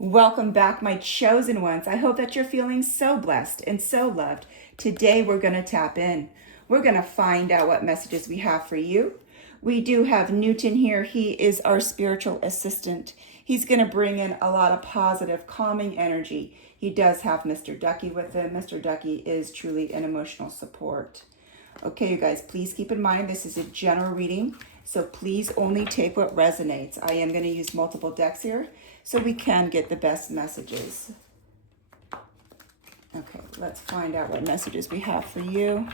Welcome back, my chosen ones. I hope that you're feeling so blessed and so loved. Today, we're going to tap in. We're going to find out what messages we have for you. We do have Newton here. He is our spiritual assistant. He's going to bring in a lot of positive, calming energy. He does have Mr. Ducky with him. Mr. Ducky is truly an emotional support. Okay, you guys, please keep in mind this is a general reading, so please only take what resonates. I am going to use multiple decks here so we can get the best messages. Okay, let's find out what messages we have for you.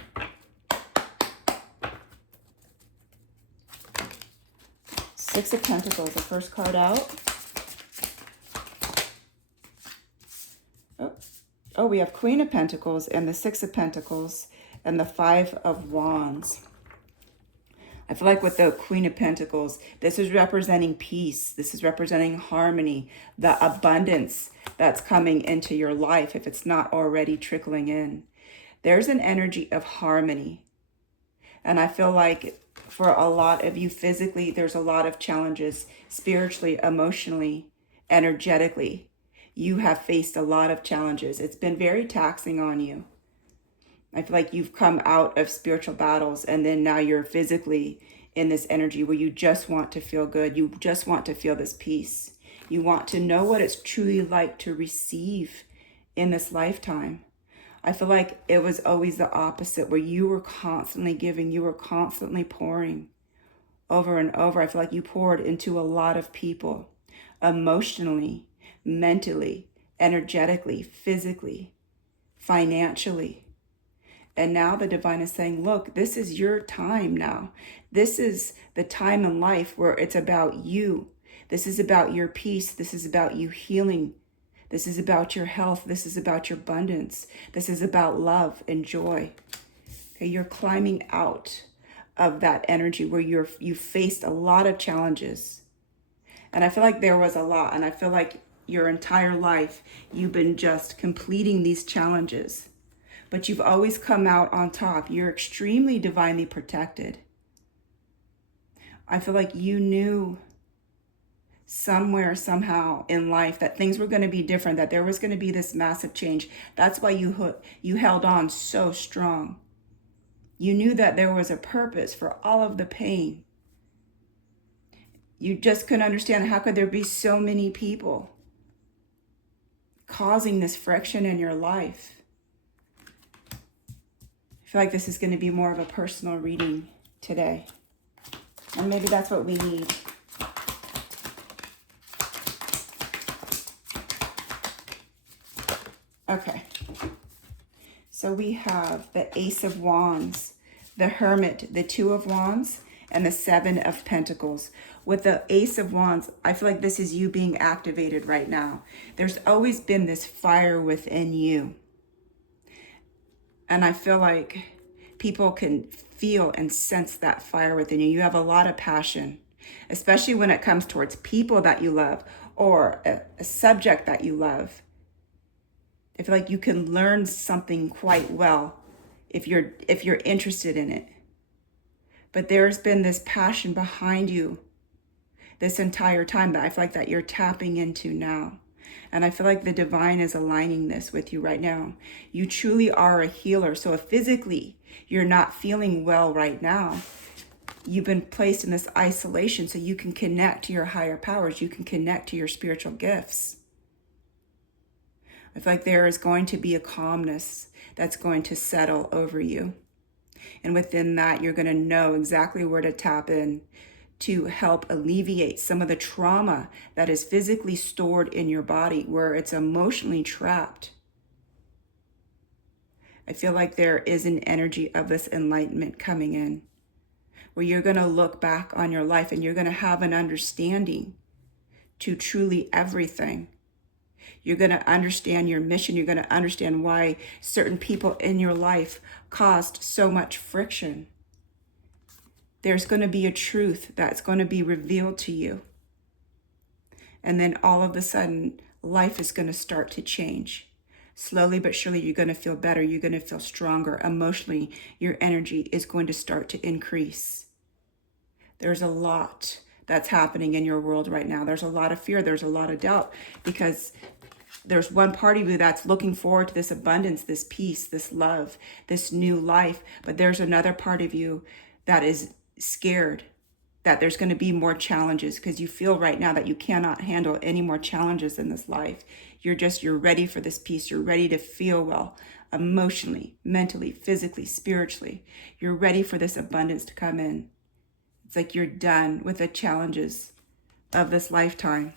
Six of Pentacles, the first card out. Oh, we have Queen of Pentacles and the Six of Pentacles and the Five of Wands. I feel like with the Queen of Pentacles, this is representing peace. This is representing harmony, the abundance that's coming into your life if it's not already trickling in. There's an energy of harmony. And I feel like for a lot of you physically, there's a lot of challenges spiritually, emotionally, energetically. You have faced a lot of challenges. It's been very taxing on you. I feel like you've come out of spiritual battles and then now you're physically in this energy where you just want to feel good. You just want to feel this peace. You want to know what it's truly like to receive in this lifetime. I feel like it was always the opposite, where you were constantly giving, you were constantly pouring over and over. I feel like you poured into a lot of people emotionally, mentally, energetically, physically, financially. And now the divine is saying, look, this is your time now. This is the time in life where it's about you. This is about your peace. This is about you healing. This is about your health. This is about your abundance. This is about love and joy. Okay, you're climbing out of that energy where you faced a lot of challenges. And I feel like there was a lot. And I feel like your entire life, you've been just completing these challenges. But you've always come out on top. You're extremely divinely protected. I feel like you knew somewhere, somehow in life that things were going to be different, that there was going to be this massive change. That's why you held on so strong. You knew that there was a purpose for all of the pain. You just couldn't understand, how could there be so many people causing this friction in your life? I feel like this is going to be more of a personal reading today. And maybe that's what we need. Okay. So we have the Ace of Wands, the Hermit, the Two of Wands, and the Seven of Pentacles. With the Ace of Wands, I feel like this is you being activated right now. There's always been this fire within you. And I feel like people can feel and sense that fire within you. You have a lot of passion, especially when it comes towards people that you love or a subject that you love. I feel like you can learn something quite well if you're interested in it. But there's been this passion behind you this entire time that I feel like that you're tapping into now. And I feel like the divine is aligning this with you right now. You truly are a healer. So if physically you're not feeling well right now, you've been placed in this isolation so you can connect to your higher powers. You can connect to your spiritual gifts. I feel like there is going to be a calmness that's going to settle over you. And within that, you're going to know exactly where to tap in to help alleviate some of the trauma that is physically stored in your body, where it's emotionally trapped. I feel like there is an energy of this enlightenment coming in, where you're going to look back on your life and you're going to have an understanding to truly everything. You're going to understand your mission. You're going to understand why certain people in your life caused so much friction. There's going to be a truth that's going to be revealed to you. And then all of a sudden, life is going to start to change. Slowly but surely, you're going to feel better. You're going to feel stronger. Emotionally, your energy is going to start to increase. There's a lot that's happening in your world right now. There's a lot of fear. There's a lot of doubt because there's one part of you that's looking forward to this abundance, this peace, this love, this new life. But there's another part of you that is scared that there's going to be more challenges because you feel right now that you cannot handle any more challenges in this life. You're ready for this peace. You're ready to feel well emotionally, mentally, physically, spiritually. You're ready for this abundance to come in. It's like you're done with the challenges of this lifetime.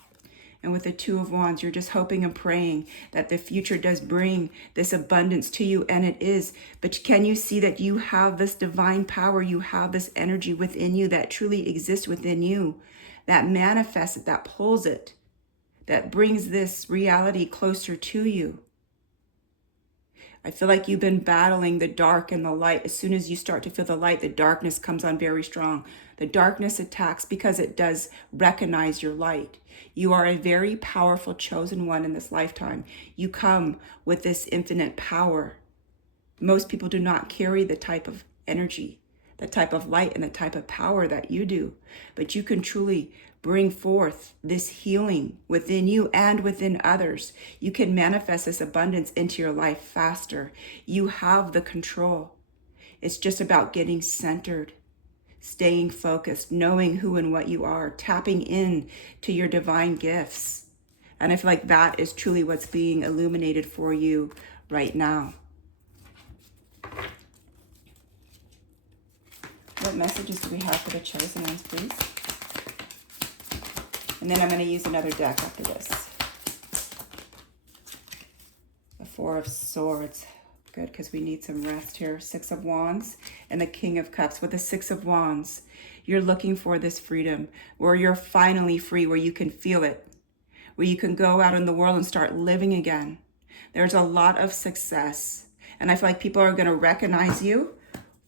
And with the Two of Wands, you're just hoping and praying that the future does bring this abundance to you, and it is. But can you see that you have this divine power, you have this energy within you that truly exists within you, that manifests it, that pulls it, that brings this reality closer to you? I feel like you've been battling the dark and the light. As soon as you start to feel the light, the darkness comes on very strong. The darkness attacks because it does recognize your light. You are a very powerful chosen one in this lifetime. You come with this infinite power. Most people do not carry the type of energy, the type of light, and the type of power that you do. But you can truly bring forth this healing within you and within others. You can manifest this abundance into your life faster. You have the control. It's just about getting centered, staying focused, knowing who and what you are, tapping in to your divine gifts. And I feel like that is truly what's being illuminated for you right now. What messages do we have for the chosen ones, please? And then I'm going to use another deck after this. The Four of Swords. Good, because we need some rest here. Six of Wands and the King of Cups. With the Six of Wands, you're looking for this freedom where you're finally free, where you can feel it, where you can go out in the world and start living again. There's a lot of success. And I feel like people are going to recognize you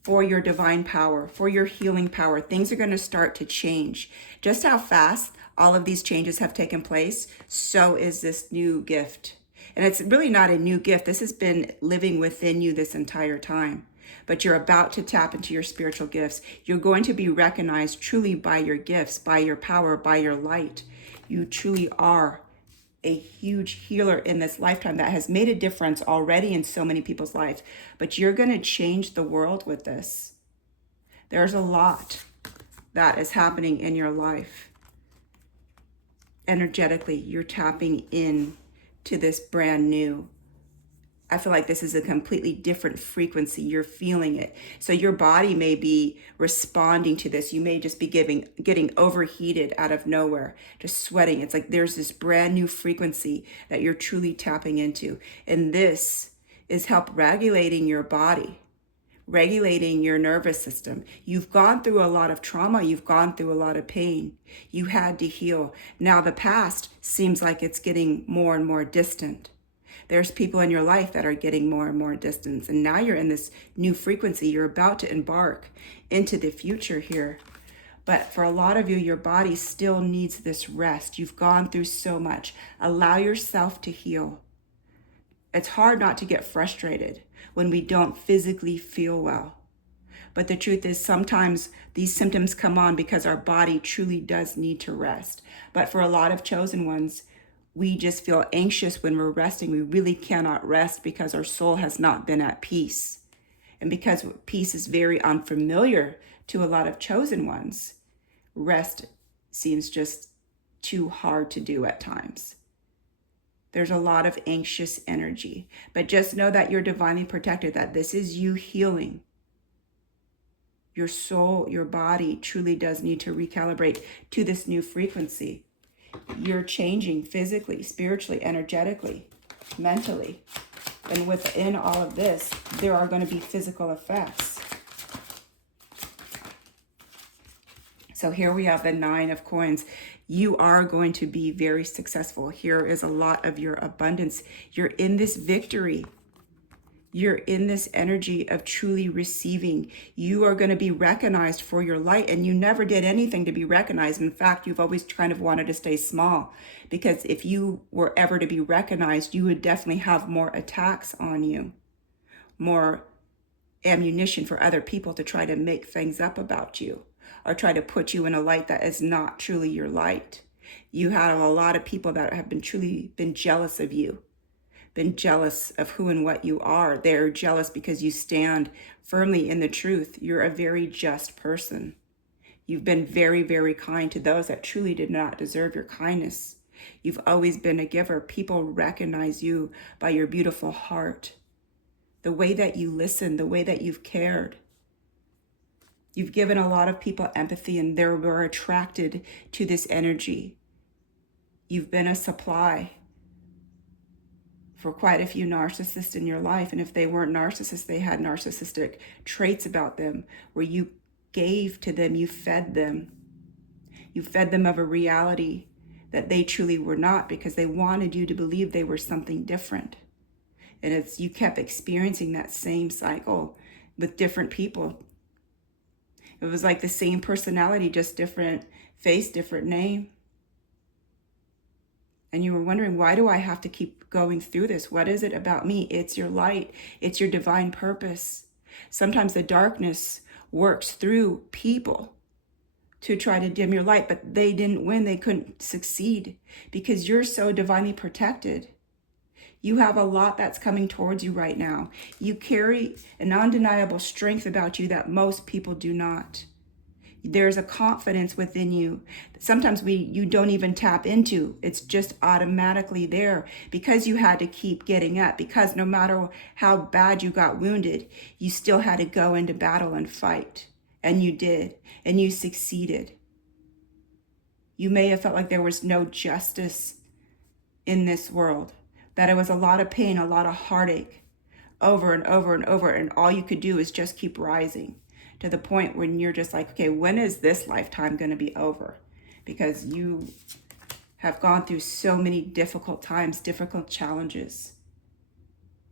for your divine power, for your healing power. Things are going to start to change. Just how fast all of these changes have taken place, so is this new gift. And it's really not a new gift. This has been living within you this entire time. But you're about to tap into your spiritual gifts. You're going to be recognized truly by your gifts, by your power, by your light. You truly are a huge healer in this lifetime that has made a difference already in so many people's lives. But you're going to change the world with this. There's a lot that is happening in your life. Energetically, you're tapping in to this brand new. I feel like this is a completely different frequency. You're feeling it. So your body may be responding to this. You may just be getting overheated out of nowhere, just sweating. It's like there's this brand new frequency that you're truly tapping into. And this is help regulating your body, regulating your nervous system. You've gone through a lot of trauma. You've gone through a lot of pain. You had to heal. Now the past seems like it's getting more and more distant. There's people in your life that are getting more and more distance. And now you're in this new frequency. You're about to embark into the future here. But for a lot of you, your body still needs this rest. You've gone through so much. Allow yourself to heal. It's hard not to get frustrated when we don't physically feel well. But the truth is sometimes these symptoms come on because our body truly does need to rest. But for a lot of chosen ones, we just feel anxious when we're resting. We really cannot rest because our soul has not been at peace. And because peace is very unfamiliar to a lot of chosen ones, rest seems just too hard to do at times. There's a lot of anxious energy, but just know that you're divinely protected, that this is you healing. Your soul, your body truly does need to recalibrate to this new frequency. You're changing physically, spiritually, energetically, mentally. And within all of this, there are going to be physical effects. So here we have the Nine of Coins. You are going to be very successful. Here is a lot of your abundance. You're in this victory. You're in this energy of truly receiving. You are going to be recognized for your light, and you never did anything to be recognized. In fact, you've always kind of wanted to stay small, because if you were ever to be recognized, you would definitely have more attacks on you, more ammunition for other people to try to make things up about you. or try to put you in a light that is not truly your light. You have a lot of people that have truly been jealous of you, been jealous of who and what you are. They're jealous because you stand firmly in the truth. You're a very just person. You've been very, very kind to those that truly did not deserve your kindness. You've always been a giver. People recognize you by your beautiful heart, the way that you listen, the way that you've cared. You've given a lot of people empathy, and they were attracted to this energy. You've been a supply for quite a few narcissists in your life. And if they weren't narcissists, they had narcissistic traits about them where you gave to them, you fed them. You fed them of a reality that they truly were not, because they wanted you to believe they were something different. And you kept experiencing that same cycle with different people. It was like the same personality, just different face, different name. And you were wondering, why do I have to keep going through this? What is it about me? It's your light. It's your divine purpose. Sometimes the darkness works through people to try to dim your light, but they didn't win. They couldn't succeed because you're so divinely protected. You have a lot that's coming towards you right now. You carry an undeniable strength about you that most people do not. There's a confidence within you that sometimes you don't even tap into. It's just automatically there because you had to keep getting up, because no matter how bad you got wounded, you still had to go into battle and fight. And you did, and you succeeded. You may have felt like there was no justice in this world, that it was a lot of pain, a lot of heartache over and over and over, and all you could do is just keep rising to the point when you're just like, okay, when is this lifetime going to be over? Because you have gone through so many difficult times, difficult challenges,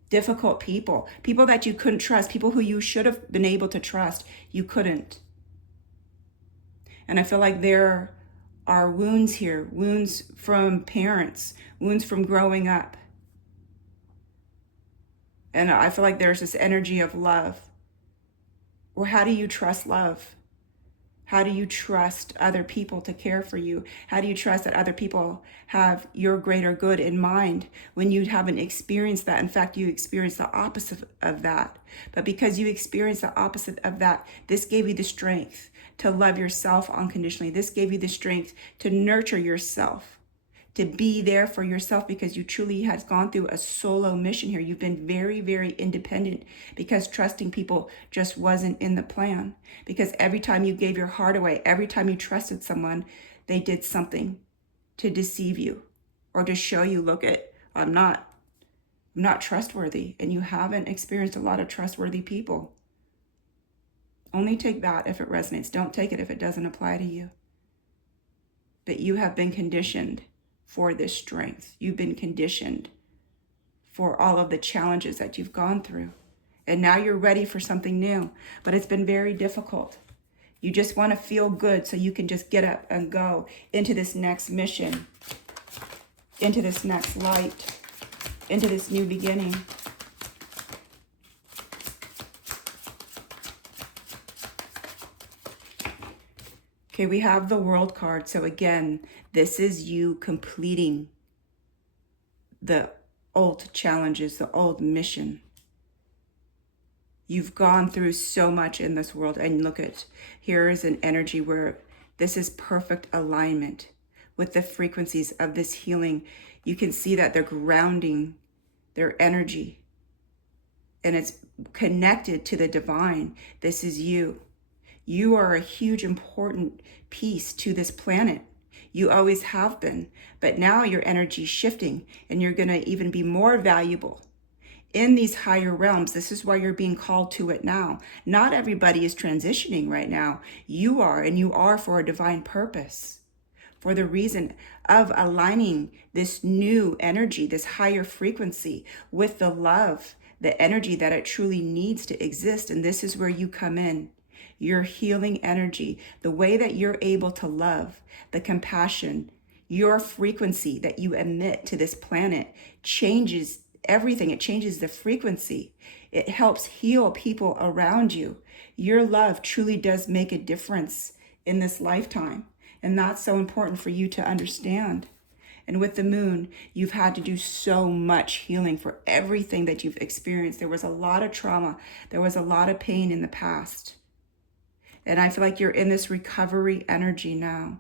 difficult people that you couldn't trust, people who you should have been able to trust, you couldn't. And I feel like there are wounds here, wounds from parents, wounds from growing up. And I feel like there's this energy of love. Or how do you trust love? How do you trust other people to care for you? How do you trust that other people have your greater good in mind when you haven't experienced that? In fact, you experienced the opposite of that. But because you experienced the opposite of that, this gave you the strength to love yourself unconditionally. This gave you the strength to nurture yourself, to be there for yourself, because you truly has gone through a solo mission here. You've been very, very independent because trusting people just wasn't in the plan. Because every time you gave your heart away, every time you trusted someone, they did something to deceive you or to show you, look at, I'm not trustworthy. And you haven't experienced a lot of trustworthy people. Only take that if it resonates. Don't take it if it doesn't apply to you. But you have been conditioned for this strength. You've been conditioned for all of the challenges that you've gone through. And now you're ready for something new. But it's been very difficult. You just want to feel good so you can just get up and go into this next mission, into this next light, into this new beginning. Okay, we have the World card. So again, this is you completing the old challenges, the old mission. You've gone through so much in this world, and look at, here is an energy where this is perfect alignment with the frequencies of this healing. You can see that they're grounding their energy, and it's connected to the divine. This is you. You are a huge, important piece to this planet. You always have been, but now your energy is shifting, and you're going to even be more valuable in these higher realms. This is why you're being called to it now. Not everybody is transitioning right now. You are, and you are for a divine purpose, for the reason of aligning this new energy, this higher frequency with the love, the energy that it truly needs to exist. And this is where you come in. Your healing energy, the way that you're able to love, the compassion, your frequency that you emit to this planet changes everything. It changes the frequency. It helps heal people around you. Your love truly does make a difference in this lifetime. And that's so important for you to understand. And with the moon, you've had to do so much healing for everything that you've experienced. There was a lot of trauma. There was a lot of pain in the past. And I feel like you're in this recovery energy now.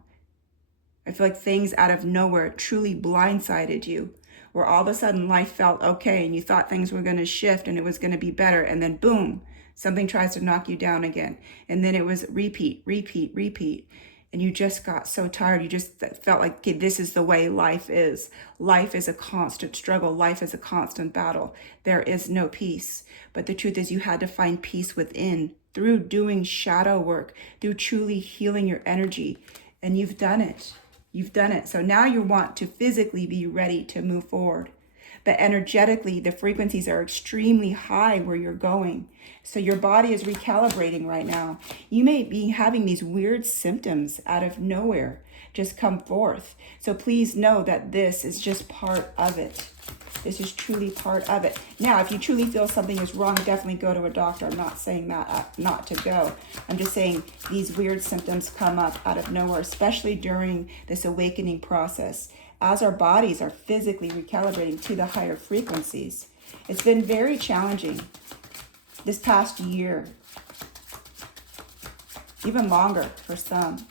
I feel like things out of nowhere truly blindsided you, where all of a sudden life felt okay and you thought things were going to shift and it was going to be better. And then boom, something tries to knock you down again. And then it was repeat, repeat, repeat. And you just got so tired. You just felt like, okay, this is the way life is. Life is a constant struggle. Life is a constant battle. There is no peace. But the truth is you had to find peace within through doing shadow work, through truly healing your energy. And you've done it. You've done it. So now you want to physically be ready to move forward. But energetically, the frequencies are extremely high where you're going. So your body is recalibrating right now. You may be having these weird symptoms out of nowhere just come forth. So please know that this is just part of it. This is truly part of it. Now, if you truly feel something is wrong, definitely go to a doctor. I'm not saying that not to go. I'm just saying these weird symptoms come up out of nowhere, especially during this awakening process, as our bodies are physically recalibrating to the higher frequencies. It's been very challenging this past year, even longer for some.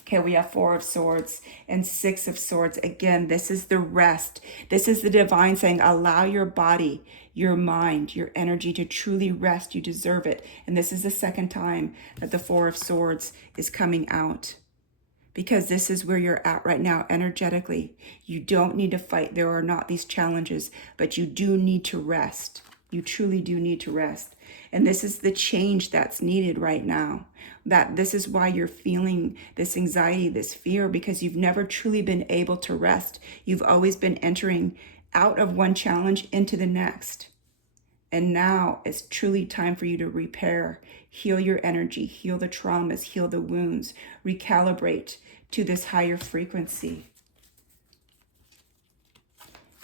Okay, we have 4 of Swords and 6 of Swords. Again, this is the rest. This is the divine saying, allow your body, your mind, your energy to truly rest. You deserve it. And this is the second time that the 4 of Swords is coming out. Because this is where you're at right now energetically. You don't need to fight. There are not these challenges, but you do need to rest. You truly do need to rest. And this is the change that's needed right now. That this is why you're feeling this anxiety, this fear, because you've never truly been able to rest. You've always been entering out of one challenge into the next. And now it's truly time for you to repair, heal your energy, heal the traumas, heal the wounds, recalibrate to this higher frequency.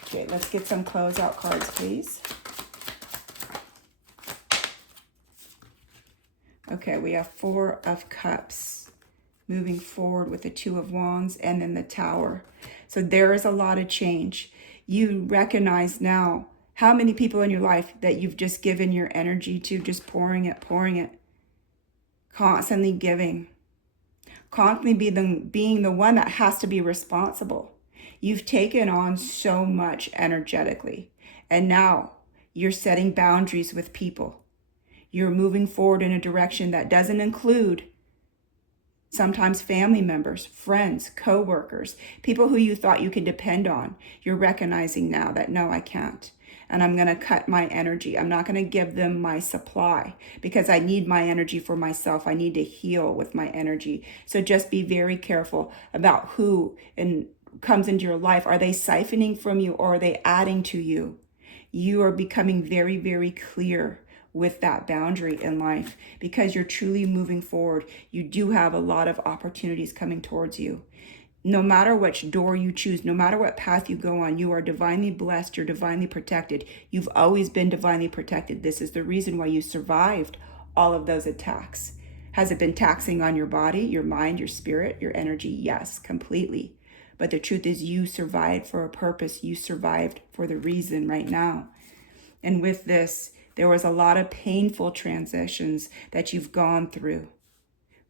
Okay, let's get some closeout cards, please. Okay, we have 4 of Cups moving forward with the 2 of Wands and then the Tower. So there is a lot of change. You recognize now how many people in your life that you've just given your energy to, just pouring it, constantly giving, constantly being the one that has to be responsible. You've taken on so much energetically, and now you're setting boundaries with people. You're moving forward in a direction that doesn't include sometimes family members, friends, co-workers, people who you thought you could depend on. You're recognizing now that, no, I can't. And I'm going to cut my energy. I'm not going to give them my supply because I need my energy for myself. I need to heal with my energy. So just be very careful about who comes into your life. Are they siphoning from you or are they adding to you? You are becoming very, very clear with that boundary in life because you're truly moving forward. You do have a lot of opportunities coming towards you. No matter which door you choose, no matter what path you go on, you are divinely blessed. You're divinely protected. You've always been divinely protected. This is the reason why you survived all of those attacks. Has it been taxing on your body, your mind, your spirit, your energy? Yes, completely. But the truth is you survived for a purpose. You survived for the reason right now. And with this, there was a lot of painful transitions that you've gone through,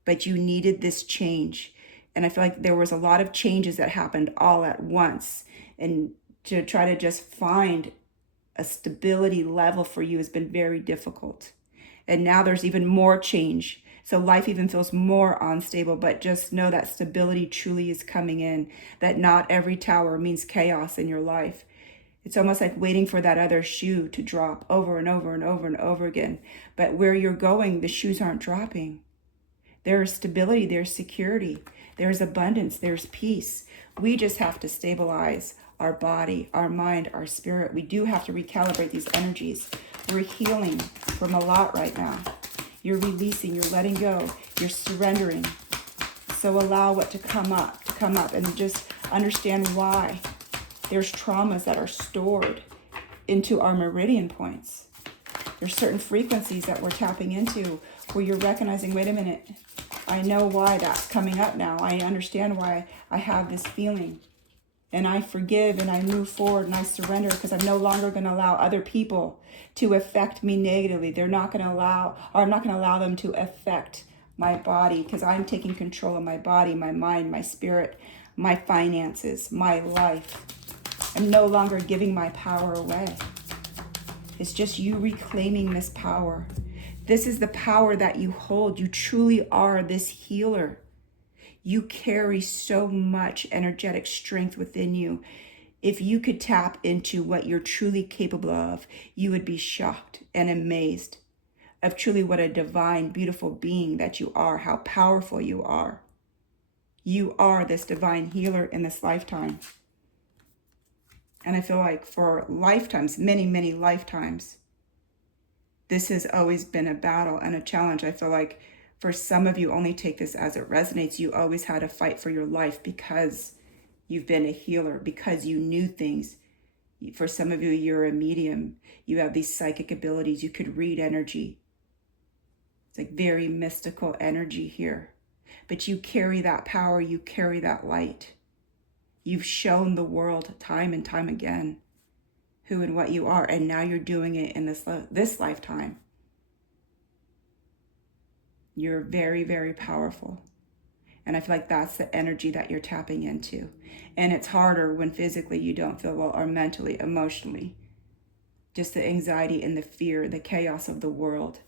but you needed this change. And I feel like there was a lot of changes that happened all at once. And to try to just find a stability level for you has been very difficult. And now there's even more change. So life even feels more unstable, but just know that stability truly is coming in, that not every tower means chaos in your life. It's almost like waiting for that other shoe to drop over and over and over and over again. But where you're going, the shoes aren't dropping. There is stability, there's security, there's abundance, there's peace. We just have to stabilize our body, our mind, our spirit. We do have to recalibrate these energies. We're healing from a lot right now. You're releasing, you're letting go, you're surrendering. So allow what to come up, and just understand why. There's traumas that are stored into our meridian points. There's certain frequencies that we're tapping into where you're recognizing, wait a minute, I know why that's coming up now. I understand why I have this feeling. And I forgive and I move forward and I surrender because I'm no longer going to allow other people to affect me negatively. They're not going to allow, or I'm not going to allow them to affect my body because I'm taking control of my body, my mind, my spirit, my finances, my life. I'm no longer giving my power away. It's just you reclaiming this power. This is the power that you hold. You truly are this healer. You carry so much energetic strength within you. If you could tap into what you're truly capable of, you would be shocked and amazed of truly what a divine, beautiful being that you are, how powerful you are. You are this divine healer in this lifetime. And I feel like for lifetimes, many, many lifetimes, this has always been a battle and a challenge. I feel like for some of you, only take this as it resonates. You always had to fight for your life because you've been a healer, because you knew things. For some of you, you're a medium. You have these psychic abilities. You could read energy. It's like very mystical energy here. But you carry that power. You carry that light. You've shown the world time and time again who and what you are. And now you're doing it in this lifetime. You're very, very powerful. And I feel like that's the energy that you're tapping into. And it's harder when physically you don't feel well, or mentally, emotionally. Just the anxiety and the fear, the chaos of the world.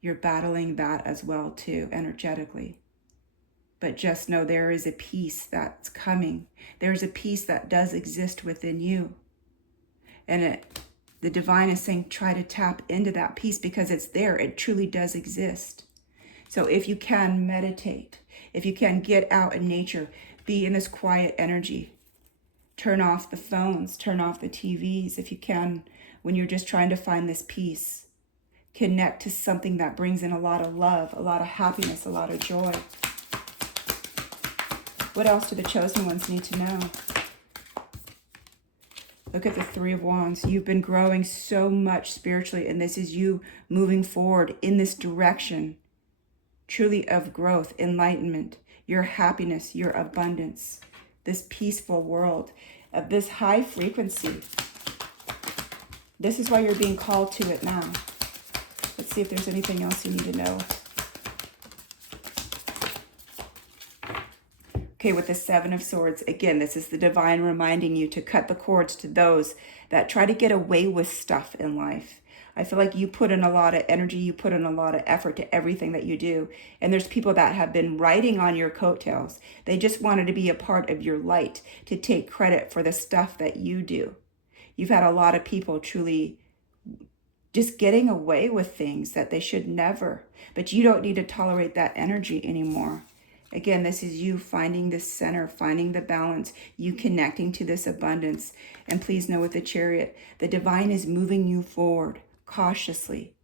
You're battling that as well too, energetically. But just know there is a peace that's coming. There's a peace that does exist within you. And the divine is saying, try to tap into that peace because it's there. It truly does exist. So if you can meditate, if you can get out in nature, be in this quiet energy, turn off the phones, turn off the TVs, if you can, when you're just trying to find this peace, connect to something that brings in a lot of love, a lot of happiness, a lot of joy. What else do the chosen ones need to know? Look at the Three of Wands. You've been growing so much spiritually, and this is you moving forward in this direction, truly of growth, enlightenment, your happiness, your abundance, this peaceful world of this high frequency. This is why you're being called to it now. Let's see if there's anything else you need to know. Okay, with the Seven of Swords, again, this is the divine reminding you to cut the cords to those that try to get away with stuff in life. I feel like you put in a lot of energy, you put in a lot of effort to everything that you do. And there's people that have been riding on your coattails. They just wanted to be a part of your light, to take credit for the stuff that you do. You've had a lot of people truly just getting away with things that they should never. But you don't need to tolerate that energy anymore. Again, this is you finding this center, finding the balance, you connecting to this abundance. And please know with the Chariot, the divine is moving you forward cautiously.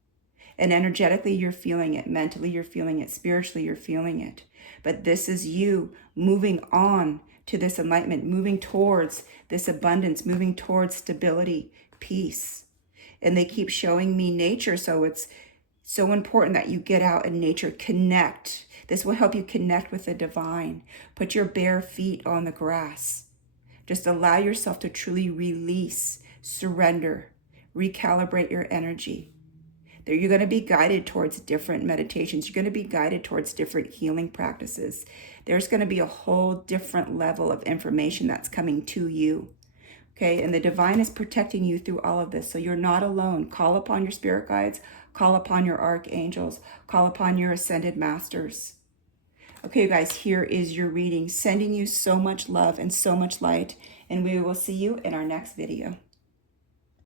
And energetically, you're feeling it. Mentally, you're feeling it. Spiritually, you're feeling it. But this is you moving on to this enlightenment, moving towards this abundance, moving towards stability, peace. And they keep showing me nature. So it's so important that you get out in nature, connect. This will help you connect with the divine. Put your bare feet on the grass. Just allow yourself to truly release, surrender, recalibrate your energy. There, you're going to be guided towards different meditations. You're going to be guided towards different healing practices. There's going to be a whole different level of information that's coming to you. Okay, and the divine is protecting you through all of this. So you're not alone. Call upon your spirit guides. Call upon your archangels. Call upon your ascended masters. Okay, guys, here is your reading. Sending you so much love and so much light. And we will see you in our next video.